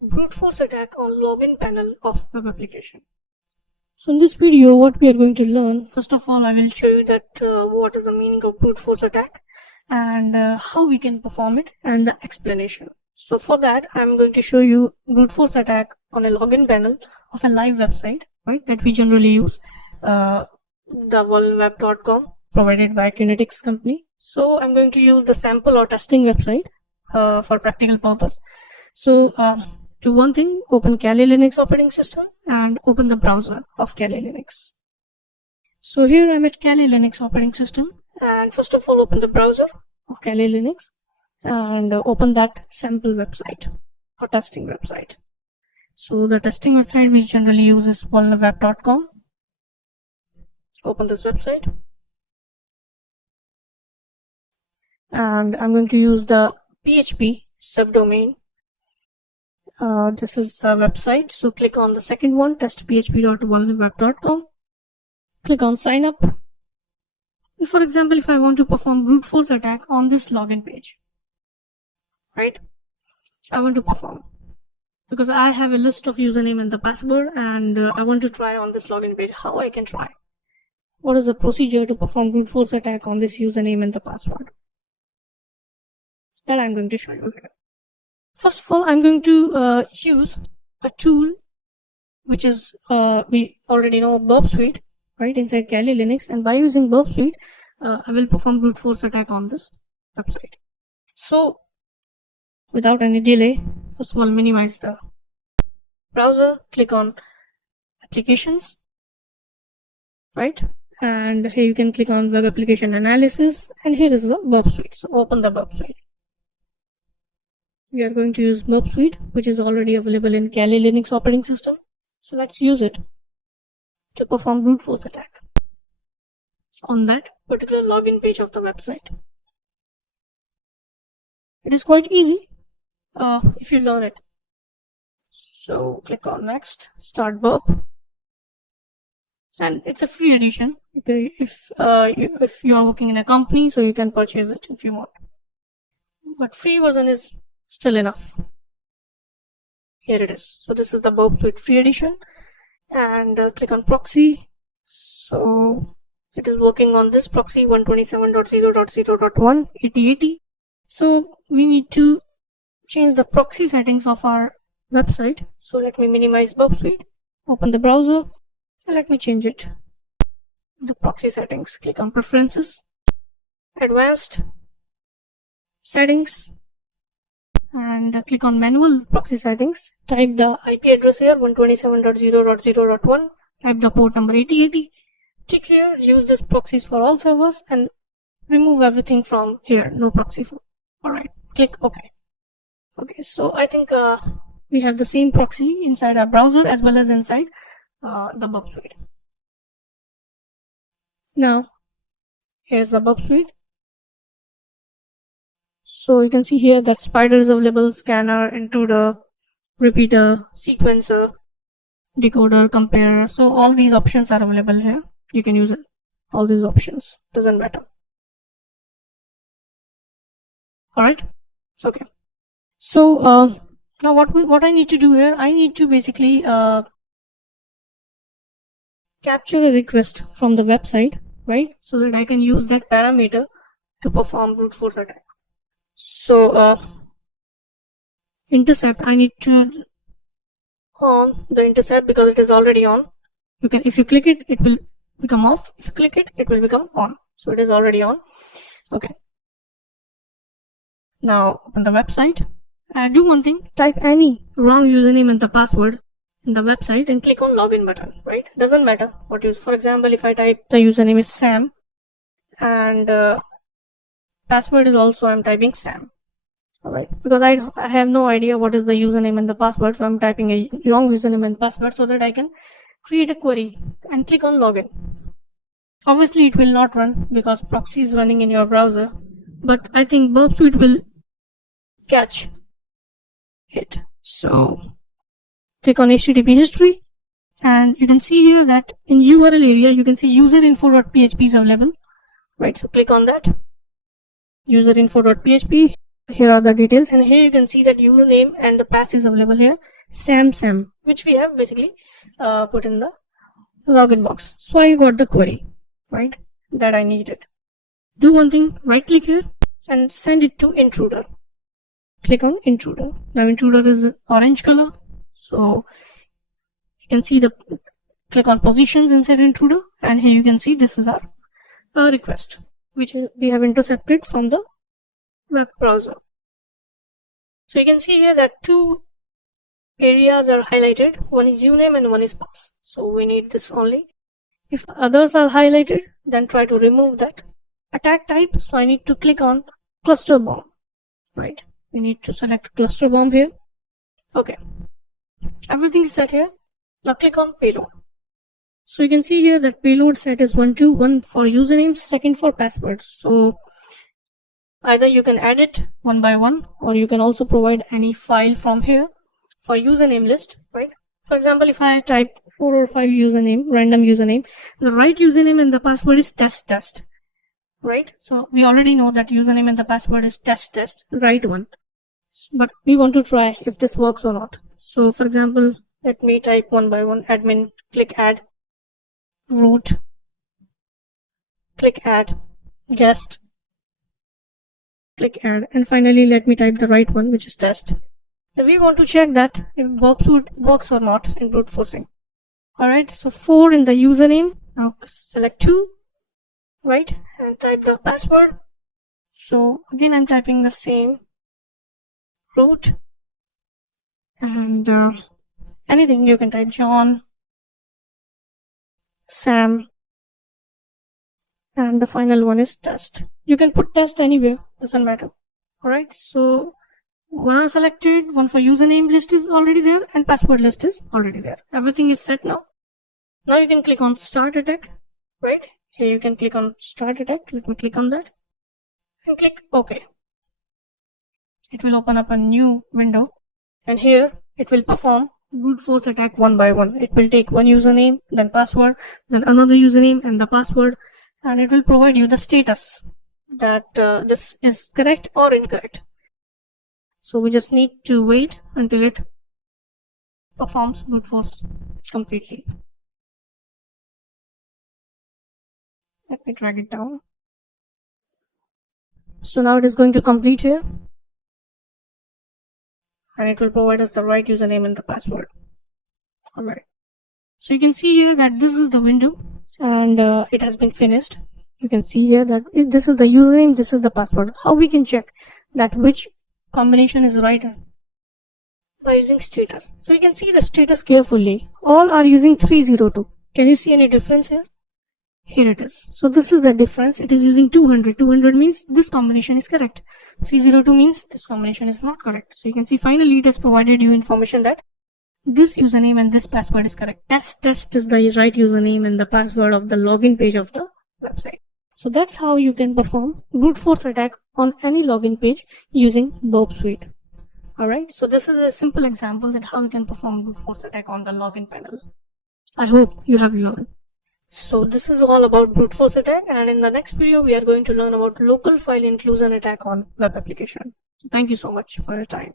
brute force attack on login panel of web application. So in this video, what we are going to learn, first of all, I will show you that what is the meaning of brute force attack and how we can perform it and the explanation. So for that, I'm going to show you brute force attack on a login panel of a live website, right, that we generally use, the vulnweb.com provided by Kinetics company. So I'm going to use the sample or testing website for practical purpose. So do one thing, open Kali Linux operating system and open the browser of Kali Linux. So here I'm at Kali Linux operating system, and first of all open the browser of Kali Linux and open that sample website or testing website. So the testing website we generally use is vulnweb.com. Open this website and I'm going to use the PHP subdomain. This is the website, so click on the second one, testphp.vulnweb.com. Click on sign up. And for example, if I want to perform brute force attack on this login page, right, I want to perform because I have a list of username and the password, and I want to try on this login page how I can try. What is the procedure to perform brute force attack on this username and the password? That I'm going to show you here. First of all, I'm going to use a tool which is, we already know, Burp Suite, right, inside Kali Linux, and by using Burp Suite, I will perform brute force attack on this website. So, without any delay, first of all, minimize the browser, click on Applications, right, and here you can click on Web Application Analysis, and here is the Burp Suite. So, open the Burp Suite. We are going to use Burp Suite, which is already available in Kali Linux operating system. So let's use it to perform brute force attack on that particular login page of the website. It is quite easy if you learn it. So click on next, start Burp, and it's a free edition. Okay, if you are working in a company, so you can purchase it if you want, but free version is still enough. Here it is. So this is the Burp Suite free edition, and click on proxy. So it is working on this proxy 127.0.0.1 8080. So we need to change the proxy settings of our website. So let me minimize Burp Suite, open the browser, and let me change it. The proxy settings, click on preferences, advanced settings, and click on manual proxy settings. Type the IP address here 127.0.0.1, type the port number 8080, tick here, use this proxies for all servers, and remove everything from here, no proxy for. Alright, click OK. Okay, so I think we have the same proxy inside our browser as well as inside the Burp Suite. Now here's the Burp Suite. So you can see here that Spider is available, scanner, intruder, repeater, sequencer, decoder, comparer. So all these options are available here. You can use it. All these options, doesn't matter. Alright, okay. So now what I need to do here, I need to basically capture a request from the website, right, so that I can use that parameter to perform brute force attack. So intercept, I need to on the intercept because it is already on. You can, if you click it, it will become off. If you click it, it will become on. So it is already on. Okay. Now open the website and do one thing, type any wrong username and the password in the website and click on login button, right? Doesn't matter what you, for example, if I type the username is Sam and password is also, I'm typing Sam. Alright, because I have no idea what is the username and the password, so I'm typing a wrong username and password so that I can create a query and click on login. Obviously it will not run because proxy is running in your browser, but I think Burp Suite will catch it. So click on HTTP history, and you can see here that in URL area you can see userinfo.php is available, right? So click on that, userinfo.php, here are the details, and here you can see that username and the pass is available here, Sam, which we have basically put in the login box. So I got the query, right, that I needed. Do one thing, right click here and send it to intruder. Click on intruder. Now intruder is orange color, so you can see the click on positions inside intruder, and here you can see this is our request which we have intercepted from the web browser. So you can see here that two areas are highlighted, one is uname and one is pass. So we need this only. If others are highlighted, then try to remove that attack type. So I need to click on cluster bomb, right? We need to select cluster bomb here. Okay, everything is set here. Now click on payload. So you can see here that payload set is 1 for usernames, second for password. So either you can add it one by one, or you can also provide any file from here for username list, right? For example, if I type 4 or 5 random username, the right username and the password is test, right? So we already know that username and the password is test, right one. But we want to try if this works or not. So for example, let me type one by one, admin, click add, root, click add, guest, click add, and finally let me type the right one, which is test. And we want to check that if it works or not in brute forcing. Alright, so 4 in the username. Now select 2, right, and type the password. So again I'm typing the same, root, and anything you can type, John, Sam, and the final one is test. You can put test anywhere, doesn't matter. Alright, so one selected, one for username list is already there and password list is already there. Everything is set now. Now you can click on start attack, right? Here you can click on start attack. Let me click on that and click OK. It will open up a new window, and here it will perform brute force attack one by one. It will take one username, then password, then another username and the password, and it will provide you the status that this is correct or incorrect. So we just need to wait until it performs brute force completely. Let me drag it down. So now it is going to complete here, and it will provide us the right username and the password. Alright, so you can see here that this is the window, and it has been finished. You can see here that this is the username, this is the password. How we can check that which combination is right? By using status. So you can see the status carefully. All are using 302. Can you see any difference here? Here it is. So this is the difference. It is using 200. 200 means this combination is correct. 302 means this combination is not correct. So you can see finally it has provided you information that this username and this password is correct. Test is the right username and the password of the login page of the website. So that's how you can perform brute force attack on any login page using Burp Suite. Alright, so this is a simple example that how you can perform brute force attack on the login panel. I hope you have learned. So this is all about brute force attack, and in the next video we are going to learn about local file inclusion attack on web application. Thank you so much for your time.